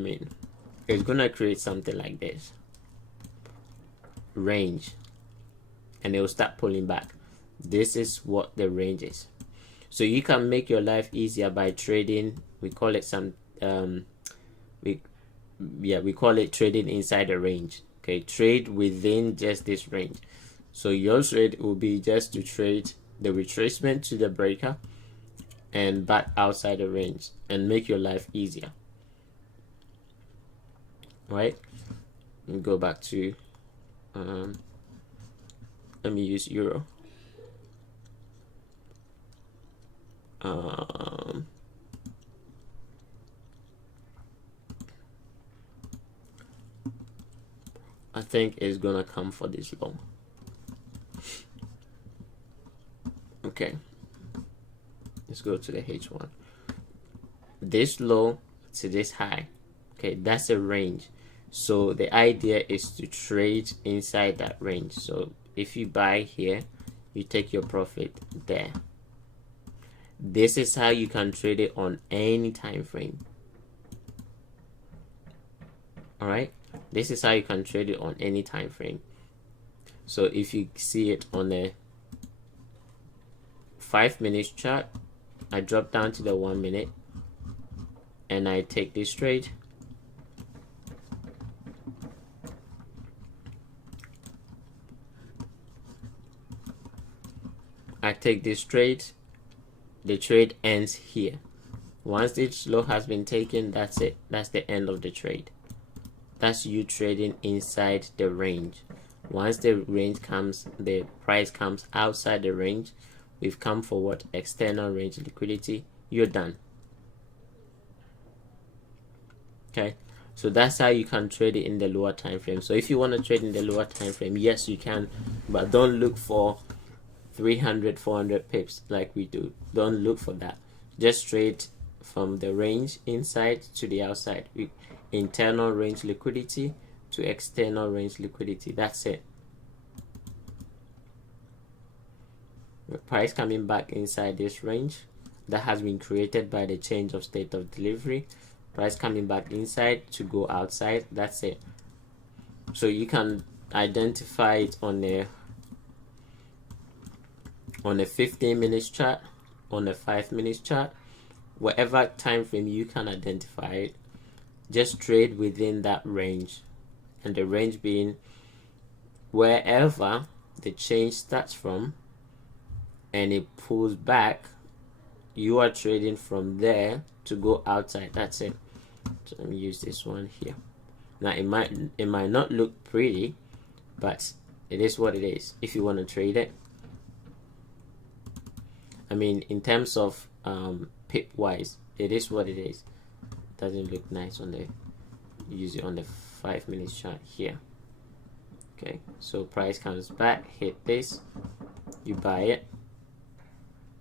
mean, it's gonna create something like this, range, and it will start pulling back. This is what the range is. So you can make your life easier by trading. We call it we call it trading inside the range. Okay, trade within just this range. So your trade will be just to trade the retracement to the breaker and back outside the range, and make your life easier. Right? And go back to let me use euro. I think it's gonna come for this low. Okay, let's go to the H1. This low to this high. Okay, that's a range. So the idea is to trade inside that range. So if you buy here, you take your profit there. This is how you can trade it on any time frame. All right, this is how you can trade it on any time frame. So if you see it on a 5 minutes chart, I drop down to the 1 minute and I take this trade. I take this trade. The trade ends here. Once this low has been taken, that's it. That's the end of the trade. That's you trading inside the range. Once the range comes, the price comes outside the range, we've come for what? External range liquidity. You're done. Okay, so that's how you can trade it in the lower time frame. So if you want to trade in the lower time frame, yes you can, but don't look for 300 400 pips like we do. Don't look for that. Just trade from the range inside to the outside, internal range liquidity to external range liquidity. That's it. The price coming back inside this range that has been created by the change of state of delivery, price coming back inside to go outside. That's it. So you can identify it on a 15 minutes chart, on a 5 minutes chart, whatever time frame you can identify it. Just trade within that range, and the range being wherever the change starts from and it pulls back, you are trading from there to go outside. That's it. So let me use this one here. Now it might not look pretty, but it is what it is. If you want to trade it, I mean, in terms of pip wise, it is what it is. It doesn't look nice on the, use it on the 5 minutes chart here. Okay, so price comes back, hit this, you buy it,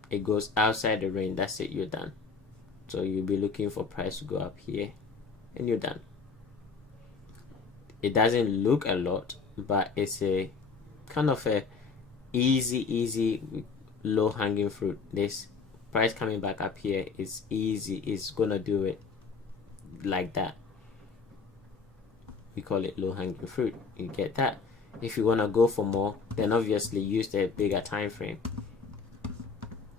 it goes outside the range. That's it, you're done. So you'll be looking for price to go up here, and you're done. It doesn't look a lot, but it's a kind of a easy low hanging fruit. This price coming back up here is easy. It's gonna do it like that. We call it low hanging fruit. You get that? If you want to go for more, then obviously use the bigger time frame.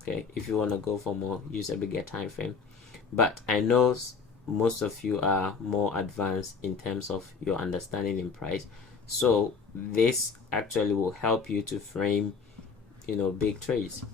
Okay, if you want to go for more, use a bigger time frame. But I know most of you are more advanced in terms of your understanding in price, so this actually will help you to frame, you know, big trades.